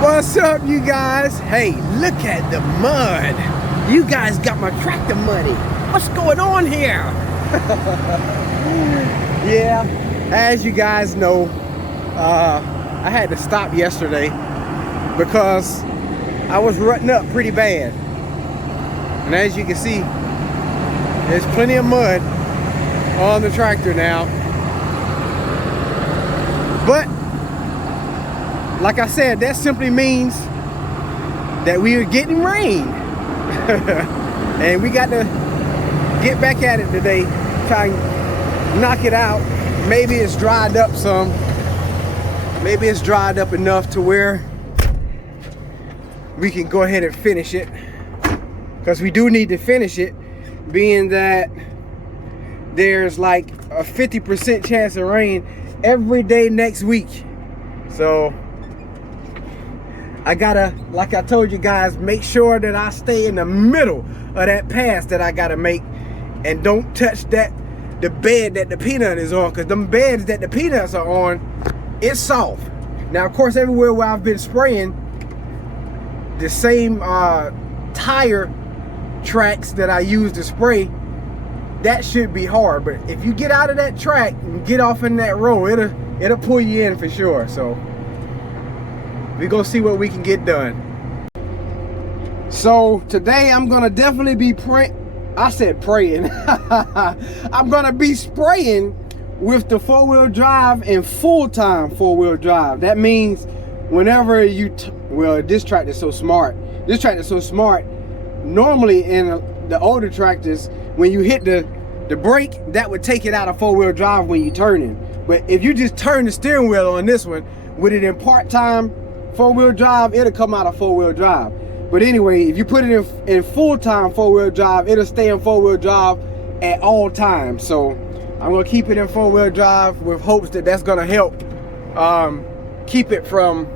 What's up, you guys? Hey, look at the mud. You guys got my tractor muddy. What's going on here? Yeah, as you guys know, I had to stop yesterday because I was rutting up pretty bad. And as you can see, there's plenty of mud on the tractor now. But like I said, that simply means that we are getting rain. And we got to get back at it today, try and knock it out. Maybe it's dried up some. Maybe it's dried up enough to where we can go ahead and finish it. Because we do need to finish it, being that there's like a 50% chance of rain every day next week. So I gotta, like I told you guys, make sure that I stay in the middle of that pass that I gotta make, and don't touch the bed that the peanut is on, because them beds that the peanuts are on, it's soft. Now of course, everywhere where I've been spraying, the same tire tracks that I use to spray, that should be hard. But if you get out of that track and get off in that row, it'll pull you in for sure. So we're gonna see what we can get done. So today I'm gonna definitely be praying. I'm gonna be spraying with the 4-wheel drive and full-time 4-wheel drive. That means whenever you, well, this tractor's so smart. This tractor's so smart. Normally in the older tractors, when you hit the brake, that would take it out of 4-wheel drive when you turn in. But if you just turn the steering wheel on this one, with it in part-time 4-wheel drive, it'll come out of 4-wheel drive. But anyway, if you put it in full-time 4-wheel drive, it'll stay in 4-wheel drive at all times. So I'm gonna keep it in 4-wheel drive with hopes that that's gonna help keep it from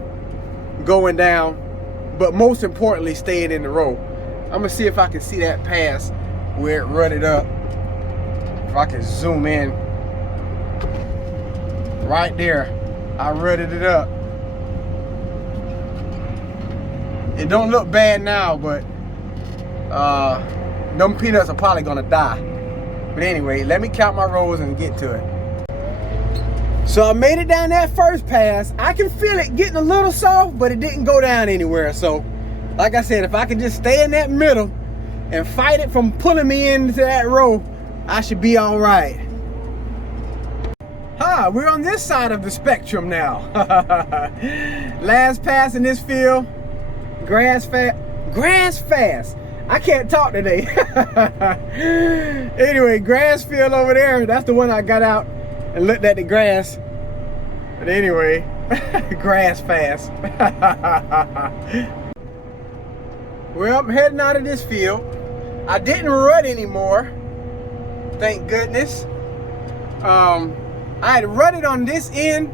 going down, but most importantly, staying in the road. I'm gonna see if I can see that pass where it rutted up. If I can zoom in. Right there, I rutted it up. It don't look bad now, but them peanuts are probably gonna die. But anyway, let me count my rows and get to it. So I made it down that first pass. I can feel it getting a little soft, but it didn't go down anywhere. So like I said, if I can just stay in that middle and fight it from pulling me into that row, I should be all right. We're on this side of the spectrum now. Last pass in this field, grass fast. I can't talk today. Anyway, grass field over there, that's the one I got out and looked at the grass. But anyway, grass fast. Well, I'm heading out of this field. I didn't rut anymore, thank goodness. I had rutted on this end.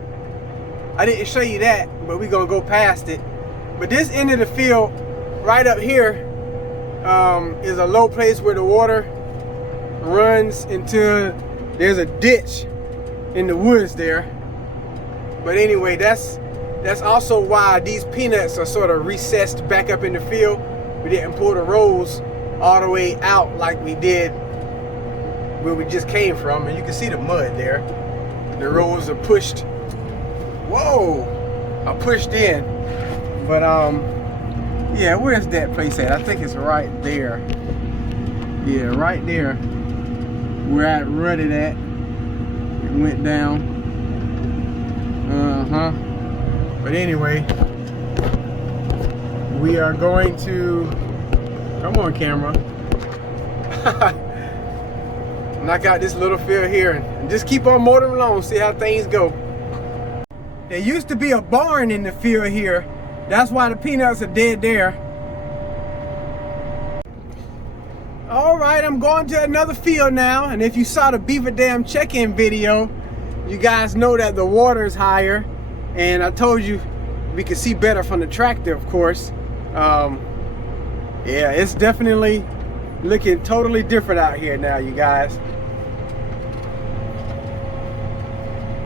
I didn't show you that, but we're gonna go past it. But this end of the field, right up here, is a low place where the water runs into, there's a ditch in the woods there. But anyway, that's also why these peanuts are sort of recessed back up in the field. We didn't pull the rows all the way out like we did where we just came from. And you can see the mud there. The rows are pushed, are pushed in. But yeah, where's that place at? I think it's right there. Yeah, right there where I rutted at. It went down. But anyway, we are going to, come on camera, knock out this little field here and just keep on motoring along, see how things go. There used to be a barn in the field here. That's why the peanuts are dead there. All right, I'm going to another field now. And if you saw the beaver dam check-in video, you guys know that the water is higher. And I told you we could see better from the tractor, of course. Yeah, it's definitely looking totally different out here now, you guys.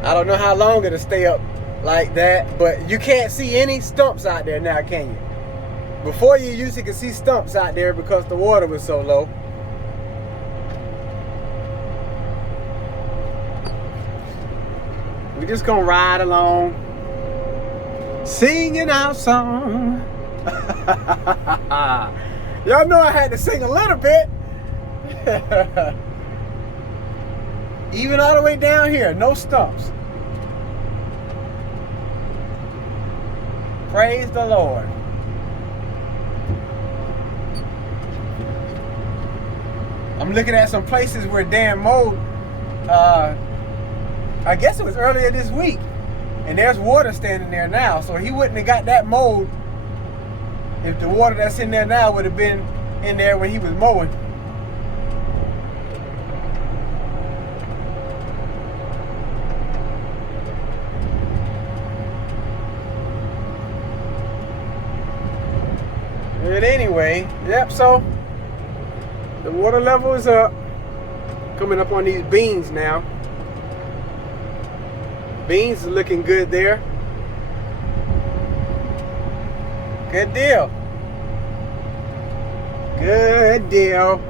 I don't know how long it'll stay up like that, but you can't see any stumps out there now, can you? Before you used to see stumps out there because the water was so low. We're just gonna ride along, singing our song. Y'all know I had to sing a little bit. Even all the way down here, no stumps. Praise the Lord. I'm looking at some places where Dan mowed, I guess it was earlier this week, and there's water standing there now, so he wouldn't have got that mowed if the water that's in there now would have been in there when he was mowing. But anyway, yep, so the water level is up. Coming up on these beans now. Beans is looking good there. Good deal. Good deal.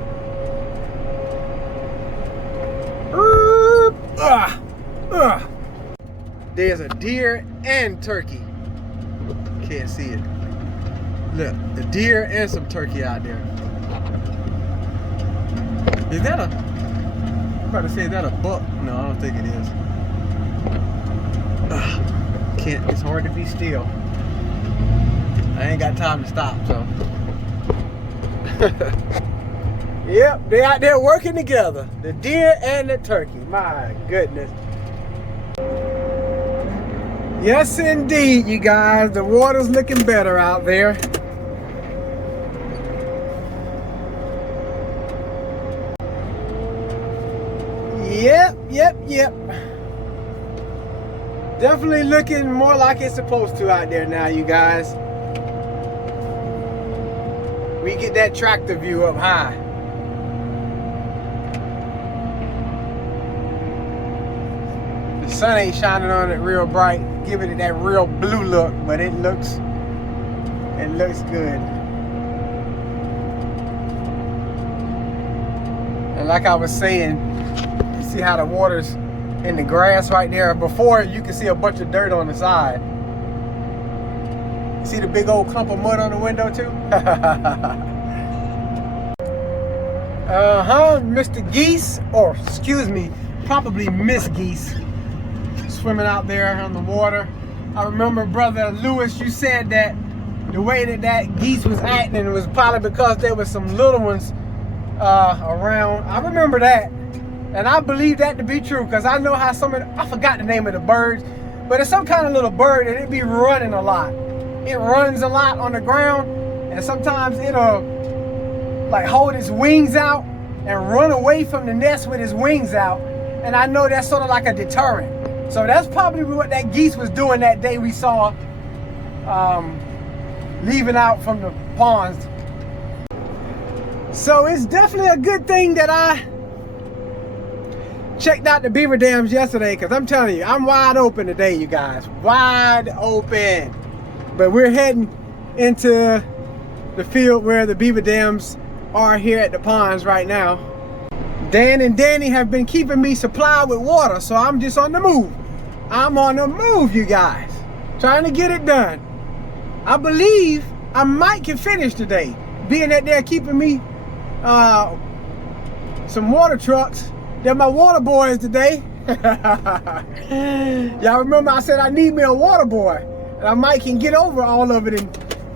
There's a deer and turkey. Can't see it. Look, the deer and some turkey out there. Is that a, I'm about to say, is that a buck? No, I don't think it is. Can't, it's hard to be still. I ain't got time to stop, so. Yep, they out there working together. The deer and the turkey, my goodness. Yes, indeed, you guys, the water's looking better out there. Yep. Definitely looking more like it's supposed to out there now, you guys. We get that tractor view up high. The sun ain't shining on it real bright, giving it that real blue look, but it looks good. And like I was saying, you see how the water's in the grass right there. Before, you can see a bunch of dirt on the side. See the big old clump of mud on the window too? Mr. Geese, or excuse me, probably Miss Geese, swimming out there on the water. I remember, Brother Lewis, you said that the way that geese was acting was probably because there was some little ones around. I remember that. And I believe that to be true, because I know how I forgot the name of the birds, but it's some kind of little bird and it be running a lot. It runs a lot on the ground, and sometimes it'll like hold its wings out and run away from the nest with its wings out. And I know that's sort of like a deterrent. So that's probably what that geese was doing that day we saw leaving out from the ponds. So it's definitely a good thing that I checked out the beaver dams yesterday, because I'm telling you, I'm wide open today, you guys. Wide open. But we're heading into the field where the beaver dams are here at the ponds right now. Dan and Danny have been keeping me supplied with water, so I'm just on the move. I'm on the move, you guys. Trying to get it done. I believe I might can finish today, being that they're keeping me some water trucks. They're my water boys today. Y'all remember I said I need me a water boy. And I might can get over all of it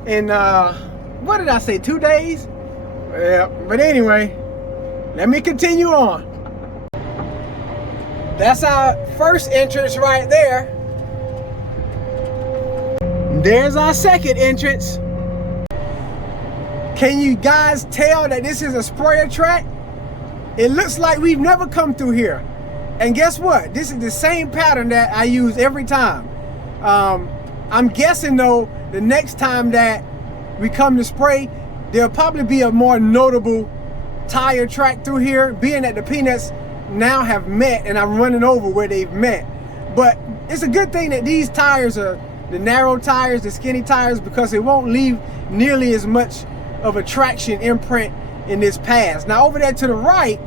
in what did I say, 2 days? Yeah, but anyway, let me continue on. That's our first entrance right there. There's our second entrance. Can you guys tell that this is a sprayer track? It looks like we've never come through here. And guess what? This is the same pattern that I use every time. I'm guessing though, the next time that we come to spray, there'll probably be a more notable tire track through here, being that the peanuts now have met and I'm running over where they've met. But it's a good thing that these tires are the narrow tires, the skinny tires, because it won't leave nearly as much of a traction imprint in this pass. Now over there to the right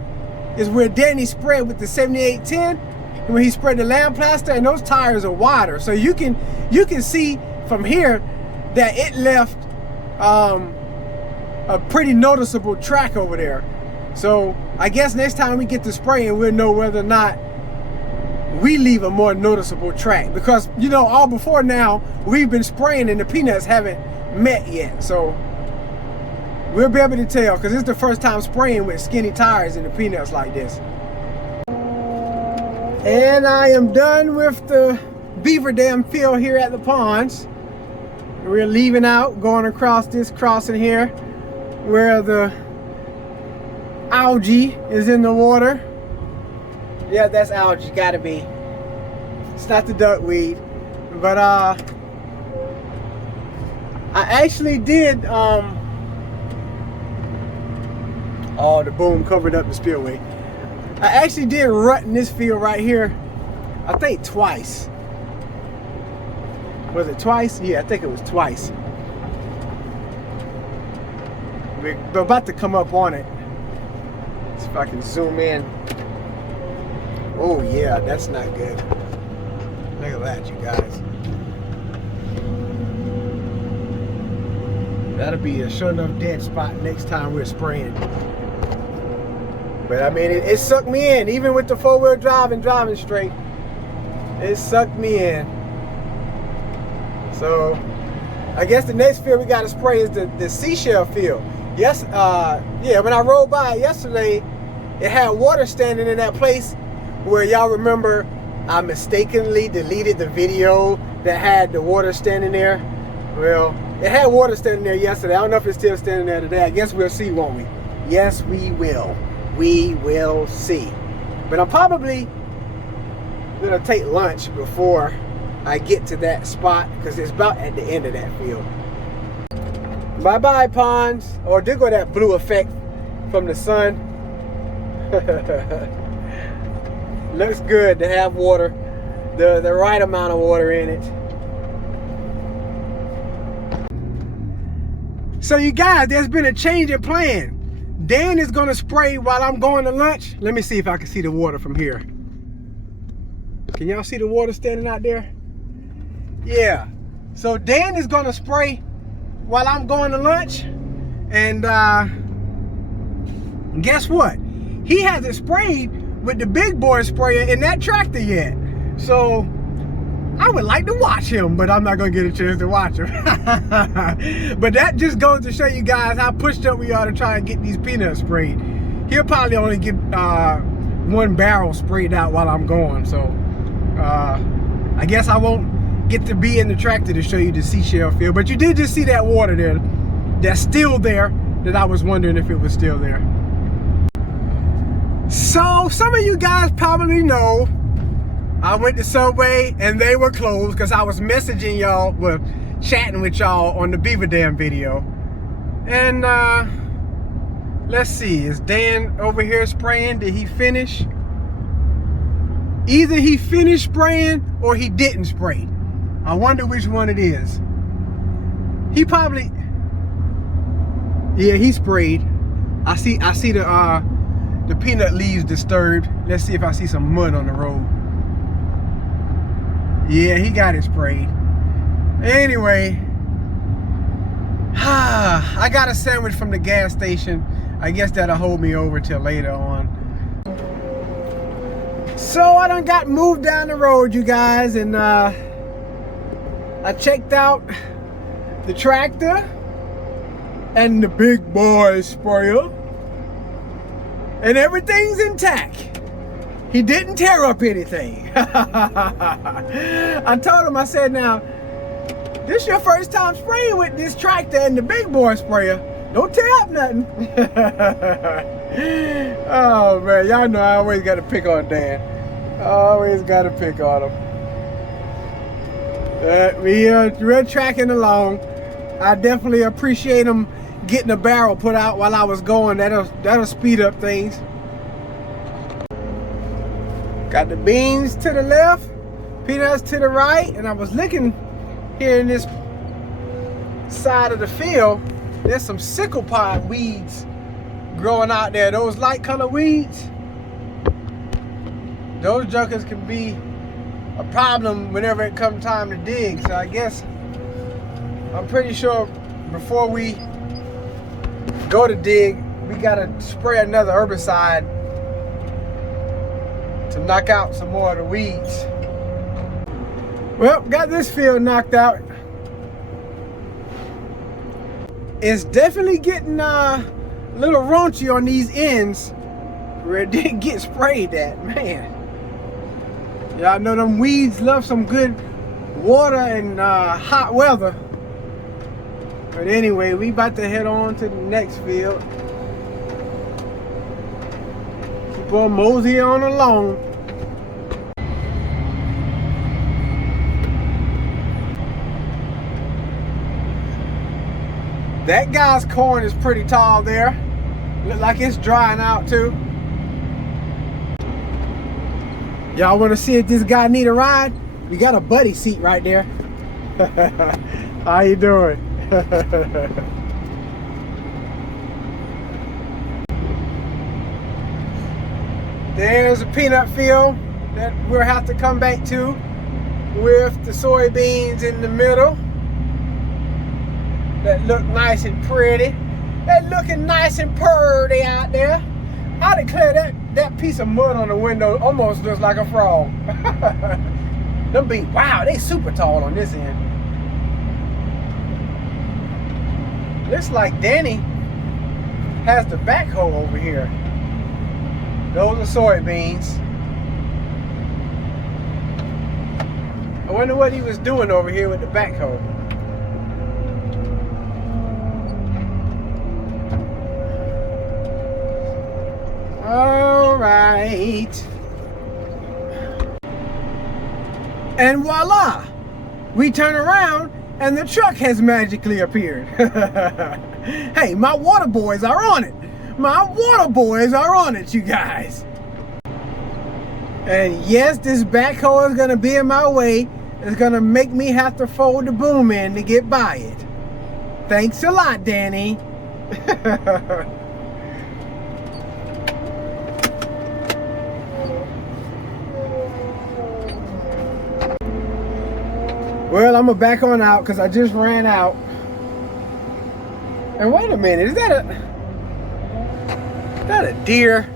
is where Danny spread with the 7810, and when he spread the Lamplaster, and those tires are wider. So you can see from here that it left a pretty noticeable track over there. So I guess next time we get to spraying, we'll know whether or not we leave a more noticeable track, because you know, all before now we've been spraying and the peanuts haven't met yet. So we'll be able to tell, because it's the first time spraying with skinny tires in the peanuts like this. And I am done with the beaver dam field here at the ponds. We're leaving out, going across this crossing here where the algae is in the water. Yeah, that's algae, gotta be. It's not the duckweed. But I actually did oh, the boom covered up the spillway. I actually did rut in this field right here, I think twice. Was it twice? Yeah, I think it was twice. We're about to come up on it. Let's see if I can zoom in. Oh yeah, that's not good. Look at that, you guys. That'll be a sure enough dead spot next time we're spraying. But I mean, it sucked me in, even with the four-wheel drive and driving straight. It sucked me in. So, I guess the next field we got to spray is the seashell field. Yes, yeah, when I rode by it yesterday, it had water standing in that place where y'all remember I mistakenly deleted the video that had the water standing there. Well, it had water standing there yesterday. I don't know if it's still standing there today. I guess we'll see, won't we? Yes, we will. We will see. But I'm probably gonna take lunch before I get to that spot, because it's about at the end of that field. Bye-bye, ponds. Or there go that blue effect from the sun. Looks good to have water, the right amount of water in it. So you guys, there's been a change in plan. Dan is gonna spray while I'm going to lunch. Let me see if I can see the water from here. Can y'all see the water standing out there? Yeah. So Dan is gonna spray while I'm going to lunch. And guess what? He hasn't sprayed with the big boy sprayer in that tractor yet. So I would like to watch him, but I'm not gonna get a chance to watch him. But that just goes to show you guys how pushed up we are to try and get these peanuts sprayed. He'll probably only get one barrel sprayed out while I'm going. So I guess I won't get to be in the tractor to show you the seashell field. But you did just see that water there that's still there, that I was wondering if it was still there. So some of you guys probably know I went to Subway and they were closed because I was messaging y'all, well, chatting with y'all on the beaver dam video. And let's see, is Dan over here spraying? Did he finish? Either he finished spraying or he didn't spray. I wonder which one it is. He probably, yeah, he sprayed. I see the peanut leaves disturbed. Let's see if I see some mud on the road. Yeah, he got it sprayed. Anyway, I got a sandwich from the gas station. I guess that'll hold me over till later on. So I done got moved down the road, you guys, and I checked out the tractor and the big boy sprayer, and everything's intact. He didn't tear up anything. I told him, I said, now, this your first time spraying with this tractor and the big boy sprayer. Don't tear up nothing. Oh man, y'all know I always gotta pick on Dan. Always gotta pick on him. We're tracking along. I definitely appreciate him getting a barrel put out while I was going. That'll speed up things. Got the beans to the left, peanuts to the right, and I was looking here in this side of the field. There's some sickle pod weeds growing out there. Those light color weeds, those jokers can be a problem whenever it comes time to dig. So I guess I'm pretty sure before we go to dig, we gotta spray another herbicide to knock out some more of the weeds. Well, got this field knocked out. It's definitely getting a little raunchy on these ends where it didn't get sprayed at, man. Y'all know them weeds love some good water and hot weather. But anyway, we about to head on to the next field. Keep on mosey on along. That guy's corn is pretty tall there. Look like it's drying out too. Y'all want to see if this guy need a ride? We got a buddy seat right there. How you doing? There's a peanut field that we'll have to come back to with the soybeans in the middle. That look nice and pretty. That looking nice and purty out there. I declare that piece of mud on the window almost looks like a frog. Them be, wow, they super tall on this end. Looks like Danny has the backhoe over here. Those are soybeans. I wonder what he was doing over here with the backhoe. All right. And voila, we turn around and the truck has magically appeared. Hey, my water boys are on it. My water boys are on it, you guys. And yes, this backhoe is gonna be in my way. It's gonna make me have to fold the boom in to get by it. Thanks a lot, Danny. Well, I'm gonna back on out because I just ran out. And wait a minute, is that a deer?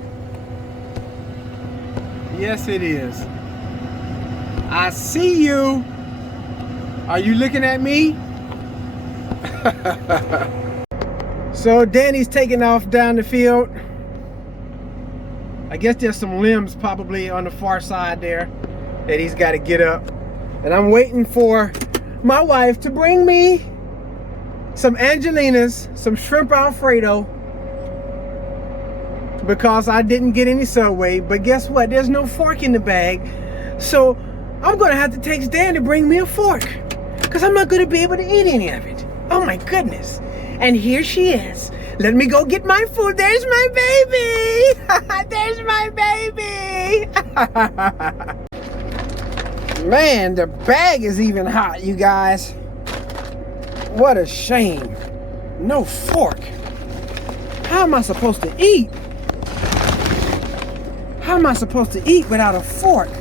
Yes, it is. I see you. Are you looking at me? So Danny's taking off down the field. I guess there's some limbs probably on the far side there that he's got to get up. And I'm waiting for my wife to bring me some Angelinas, some shrimp Alfredo, because I didn't get any Subway. But guess what? There's no fork in the bag. So I'm gonna have to text Dan to bring me a fork, because I'm not gonna be able to eat any of it. Oh my goodness. And here she is. Let me go get my food. There's my baby. There's my baby. Man, the bag is even hot, you guys. What a shame. No fork. How am I supposed to eat? How am I supposed to eat without a fork?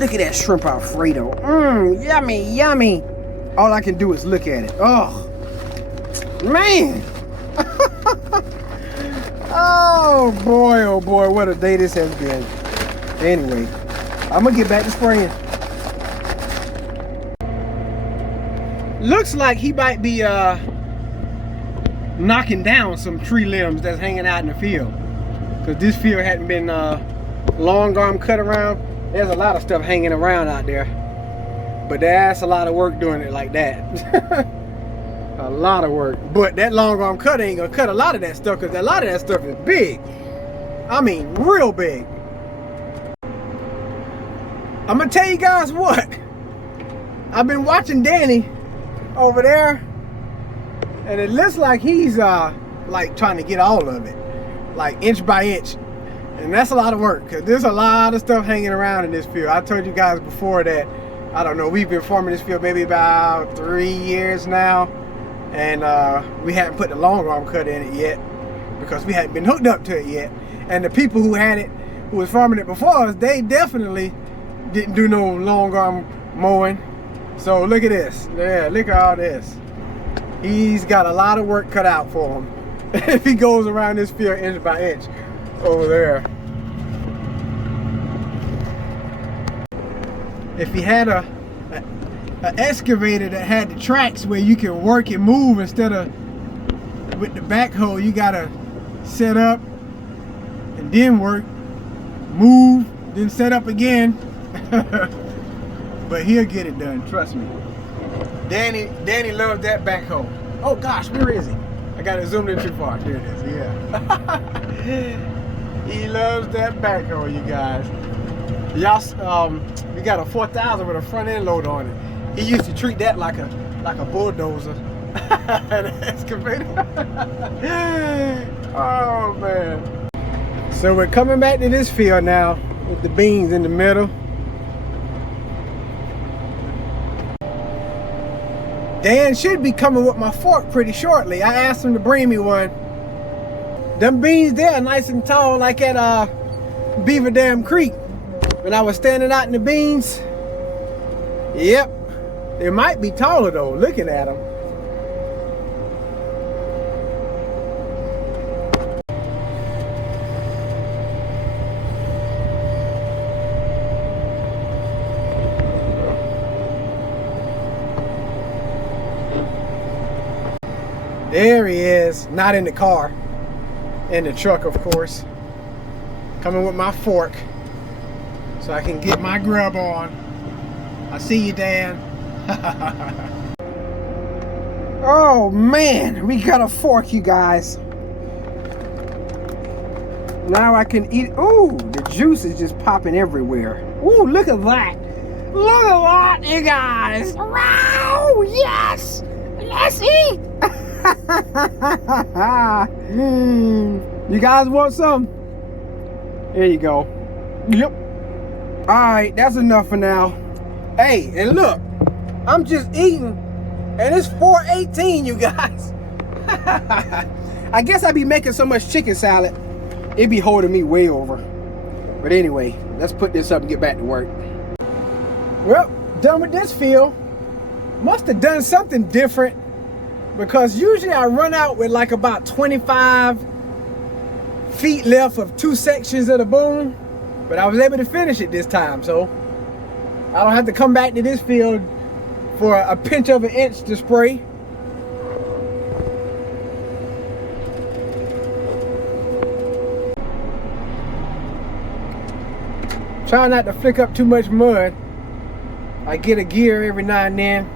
Look at that shrimp Alfredo. Mmm, yummy, yummy. All I can do is look at it. Oh, man. Oh boy, what a day this has been. Anyway, I'm gonna get back to spraying. Looks like he might be knocking down some tree limbs that's hanging out in the field, because this field hadn't been long arm cut around. There's a lot of stuff hanging around out there, but that's a lot of work doing it like that. A lot of work. But that long arm cut ain't gonna cut a lot of that stuff, because a lot of that stuff is big. I mean, real big. I'm gonna tell you guys what, I've been watching Danny over there, and it looks like he's like trying to get all of it, like inch by inch. And that's a lot of work, because there's a lot of stuff hanging around in this field. I told you guys before that, I don't know, we've been farming this field maybe about 3 years now. And we hadn't put the long arm cutter in it yet, because we hadn't been hooked up to it yet. And the people who had it, who was farming it before us, they definitely didn't do no long arm mowing. So look at this. Yeah, look at all this. He's got a lot of work cut out for him if he goes around this field inch by inch over there. If he had an excavator that had the tracks where you can work and move instead of with the backhoe, you gotta set up and then work, move, then set up again. But he'll get it done, trust me. Danny loves that backhoe. Oh gosh, where is he? I got it zoomed in too far. There it is, yeah. He loves that backhoe, you guys. Y'all, we got a 4000 with a front end load on it. He used to treat that like a bulldozer. An excavator. Oh man. So we're coming back to this field now with the beans in the middle. Dan should be coming with my fork pretty shortly. I asked him to bring me one. Them beans there are nice and tall, like at Beaver Dam Creek. When I was standing out in the beans. Yep. They might be taller though, looking at them. There he is, not in the car, in the truck of course. Coming with my fork so I can get my grub on. I see you, Dan. Oh man, we got a fork, you guys. Now I can eat. Ooh, the juice is just popping everywhere. Ooh, look at that. Look at that, you guys. Wow, yes, let's eat. You guys want some? There you go. Yep. All right, that's enough for now. Hey, and look, I'm just eating, and it's 4:18, you guys. I guess I be making so much chicken salad, it be holding me way over. But anyway, let's put this up and get back to work. Well, done with this field. Must have done something different, because usually I run out with like about 25 feet left of 2 sections of the boom, but I was able to finish it this time, so I don't have to come back to this field for a pinch of an inch to spray. Try not to flick up too much mud. I get a gear every now and then.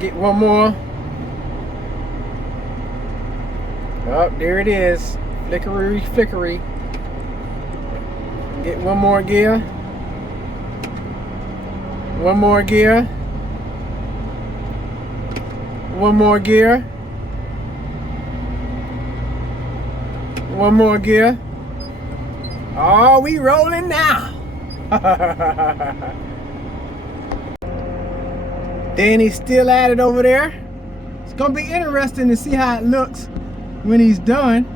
Get one more. Oh, there it is. Flickery, flickery. Get one more gear. One more gear. One more gear. One more gear. Oh, we rolling now. Danny's still at it over there. It's gonna be interesting to see how it looks when he's done.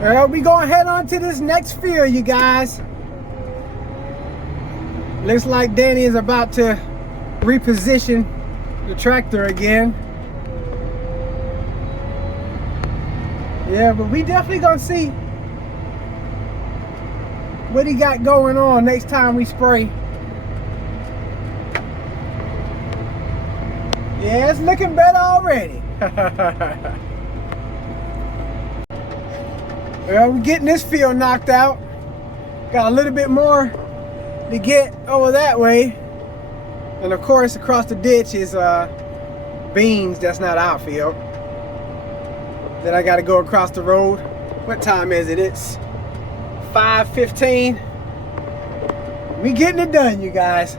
Well, we gonna head on to this next field, you guys. Looks like Danny is about to reposition the tractor again. Yeah, but we definitely gonna see what he got going on next time we spray. Yeah, it's looking better already. Well, we're getting this field knocked out. Got a little bit more to get over that way. And of course, across the ditch is beans. That's not our field. Then I got to go across the road. What time is it? It's 5:15. We getting it done, you guys.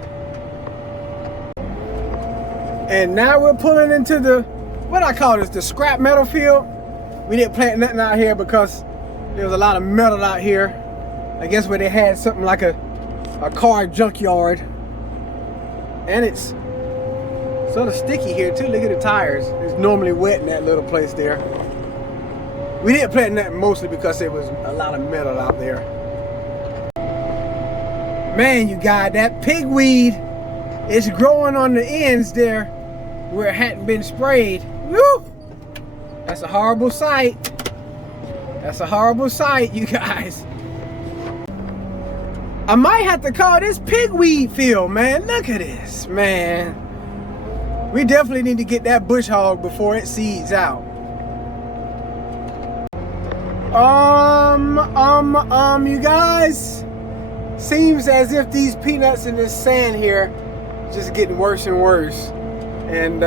And now we're pulling into the, what I call this, the scrap metal field. We didn't plant nothing out here because there was a lot of metal out here. I guess where they had something like a car junkyard. And it's sort of sticky here too. Look at the tires. It's normally wet in that little place there. We didn't plant nothing mostly because there was a lot of metal out there. Man, you guys, that pigweed is growing on the ends there where it hadn't been sprayed. Woo! That's a horrible sight. That's a horrible sight, you guys. I might have to call this pigweed field, man. Look at this, man. We definitely need to get that bush hog before it seeds out. You guys, seems as if these peanuts in this sand here just getting worse and worse. And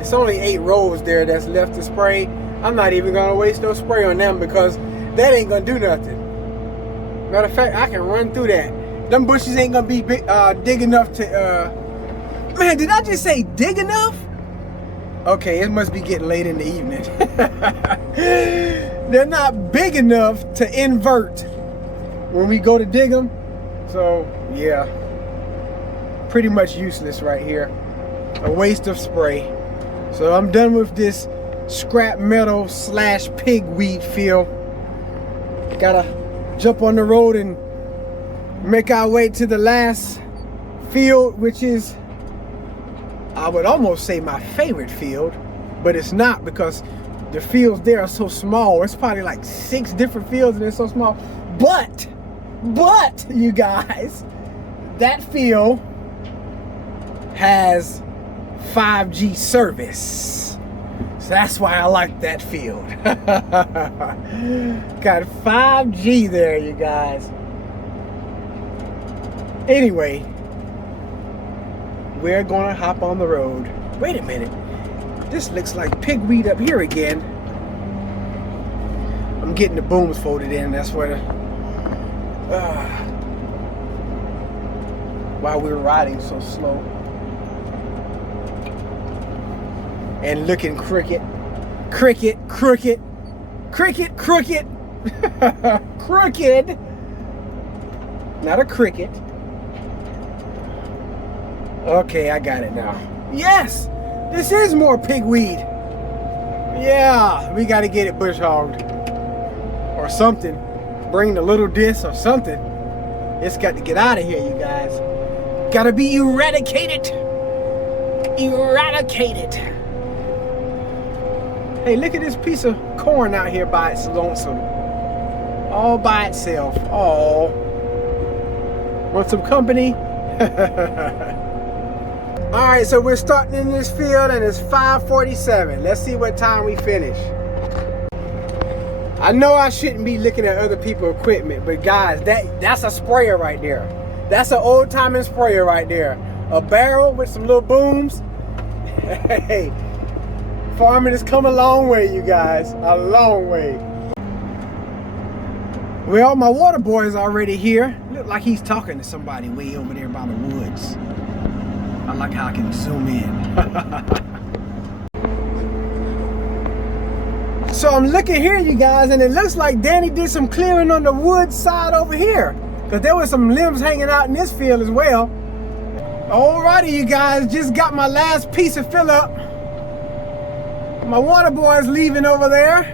it's only 8 rows there that's left to spray. I'm not even gonna waste no spray on them because that ain't gonna do nothing. Matter of fact, I can run through that. Them bushes ain't gonna be big enough to, man, did I just say dig enough? Okay, it must be getting late in the evening. They're not big enough to invert when we go to dig them. So, yeah, pretty much useless right here. A waste of spray. So I'm done with this scrap metal / pigweed field. Gotta jump on the road and make our way to the last field, which is, I would almost say, my favorite field, but it's not because the fields there are so small. It's probably like 6 different fields and they're so small. But you guys, that field has 5G service. So that's why I like that field. Got 5G there, you guys. Anyway, we're gonna hop on the road. Wait a minute. This looks like pigweed up here again. I'm getting the booms folded in. That's where while we were riding so slow. And looking crooked. Crooked. Crooked. Not a cricket. Okay, I got it now. Yes! This is more pigweed. Yeah, we gotta get it bush hogged. Or something. Bring the little disc or something. It's got to get out of here, you guys. Gotta be eradicated. Eradicated. Hey, look at this piece of corn out here by its lonesome. All by itself. Oh. Want some company? Alright, so we're starting in this field and it's 5:47. Let's see what time we finish. I know I shouldn't be looking at other people's equipment, but guys, that's a sprayer right there. That's an old-timey sprayer right there. A barrel with some little booms. Hey, farming has come a long way, you guys. A long way. Well, my water boy is already here. Look like he's talking to somebody way over there by the woods. I like how I can zoom in. So I'm looking here, you guys, and it looks like Danny did some clearing on the wood side over here. Because there was some limbs hanging out in this field as well. Alrighty, you guys, just got my last piece of fill up. My water boy is leaving over there.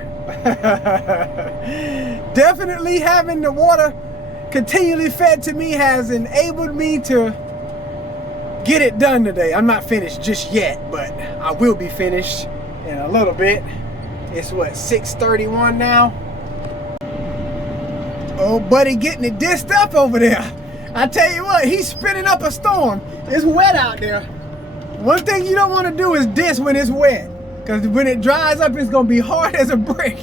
Definitely having the water continually fed to me has enabled me to get it done today. I'm not finished just yet, but I will be finished in a little bit. It's what, 6:31 now? Oh, buddy getting it disced up over there. I tell you what, he's spinning up a storm. It's wet out there. One thing you don't want to do is disc when it's wet. Because when it dries up, it's going to be hard as a brick.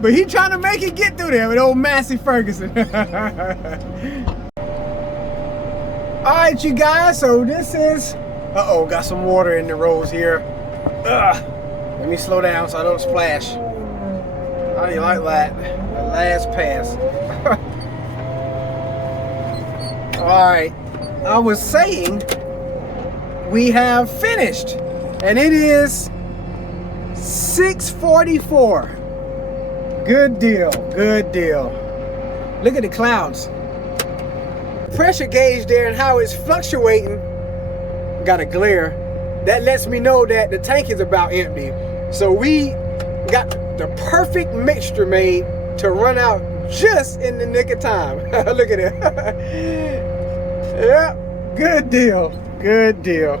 But he trying to make it get through there with old Massey Ferguson. Alright, you guys, so this is... Uh-oh, got some water in the rows here. Ugh. Let me slow down so I don't splash. How do you like that? The last pass. Alright. I was saying we have finished. And it is 6:44. Good deal, good deal. Look at the clouds. Pressure gauge there and how it's fluctuating. Got a glare. That lets me know that the tank is about empty. So we got the perfect mixture made to run out just in the nick of time. Look at it. Yeah, good deal, good deal.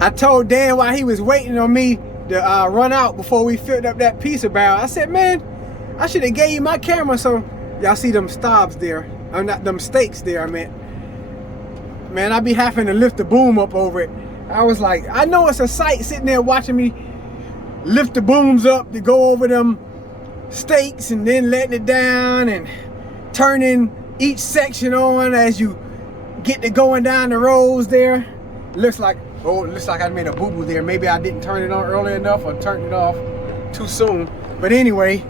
I told Dan while he was waiting on me to run out before we filled up that pizza barrel, I said, man, I should have gave you my camera so y'all see them stobs there. I'm not them steaks there, I meant. Man, I be having to lift the boom up over it. I was like, I know it's a sight sitting there watching me lift the booms up to go over them steaks and then letting it down and turning each section on as you get to going down the rows there. Looks like I made a boo-boo there. Maybe I didn't turn it on early enough or turned it off too soon. But anyway,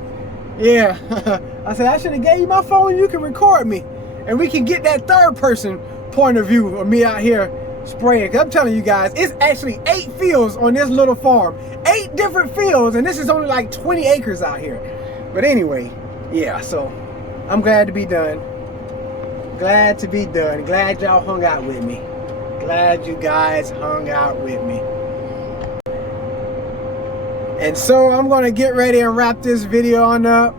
yeah. I said, I should have gave you my phone, you can record me. And we can get that third person point of view of me out here spraying. Cause I'm telling you guys, it's actually 8 fields on this little farm. 8 different fields, and this is only like 20 acres out here. But anyway, yeah, so I'm glad to be done. Glad to be done. Glad y'all hung out with me. Glad you guys hung out with me. And so I'm gonna get ready and wrap this video on up.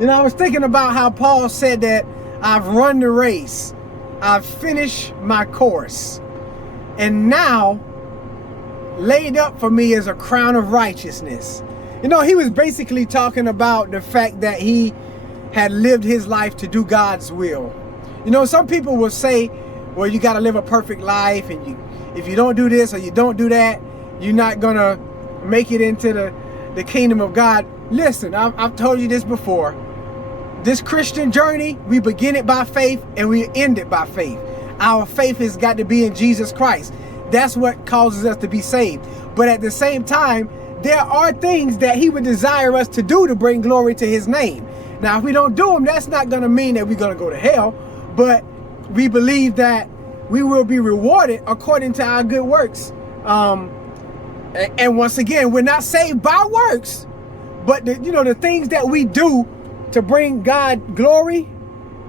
You know, I was thinking about how Paul said that I've run the race. I've finished my course. And now, laid up for me is a crown of righteousness. You know, he was basically talking about the fact that he had lived his life to do God's will. You know, some people will say, well, you got to live a perfect life, and if you don't do this or you don't do that, you're not going to make it into the kingdom of God. Listen, I've told you this before. This Christian journey, we begin it by faith and we end it by faith. Our faith has got to be in Jesus Christ. That's what causes us to be saved. But at the same time, there are things that he would desire us to do to bring glory to his name. Now, if we don't do them, that's not going to mean that we're going to go to hell. But we believe that we will be rewarded according to our good works. And once again, we're not saved by works, but the things that we do to bring God glory,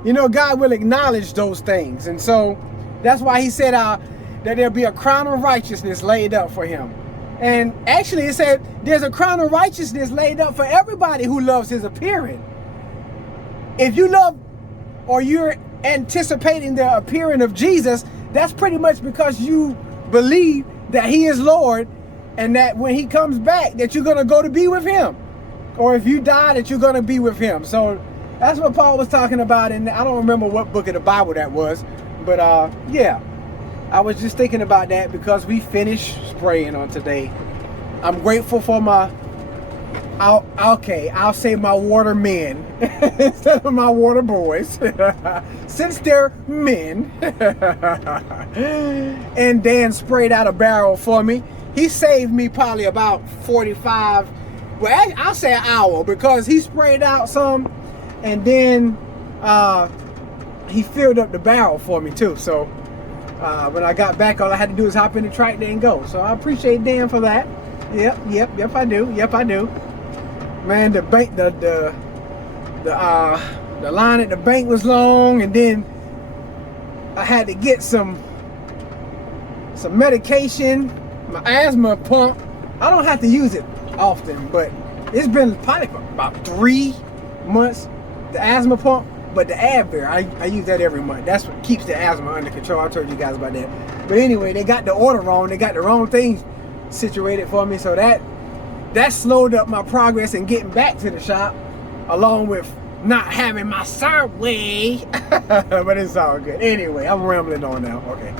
God will acknowledge those things. And so that's why he said that there'll be a crown of righteousness laid up for him. And actually it said there's a crown of righteousness laid up for everybody who loves his appearing. If you love or you're anticipating the appearing of Jesus, that's pretty much because you believe that he is Lord and that when he comes back that you're going to go to be with him. Or if you die, that you're going to be with him. So that's what Paul was talking about. And I don't remember what book of the Bible that was. But yeah, I was just thinking about that because we finished spraying on today. I'm grateful for I'll say my water men instead of my water boys. Since they're men. And Dan sprayed out a barrel for me. He saved me probably about 45, well, I'll say an hour, because he sprayed out some and then he filled up the barrel for me too. So when I got back, all I had to do was hop in the tractor and go. So I appreciate Dan for that. Yep, I do. Man, the bank, the line at the bank was long, and then I had to get some medication, my asthma pump. I don't have to use it often, but it's been probably for about 3 months, the asthma pump. But the Advair, I use that every month. That's what keeps the asthma under control. I told you guys about that. But anyway, they got the order wrong. They got the wrong things situated for me, so that slowed up my progress in getting back to the shop, along with not having my Subway. But it's all good. Anyway, I'm rambling on now. Okay.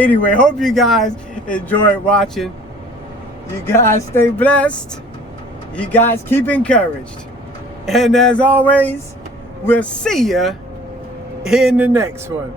Anyway, hope you guys enjoyed watching. You guys stay blessed. You guys keep encouraged. And as always, we'll see you in the next one.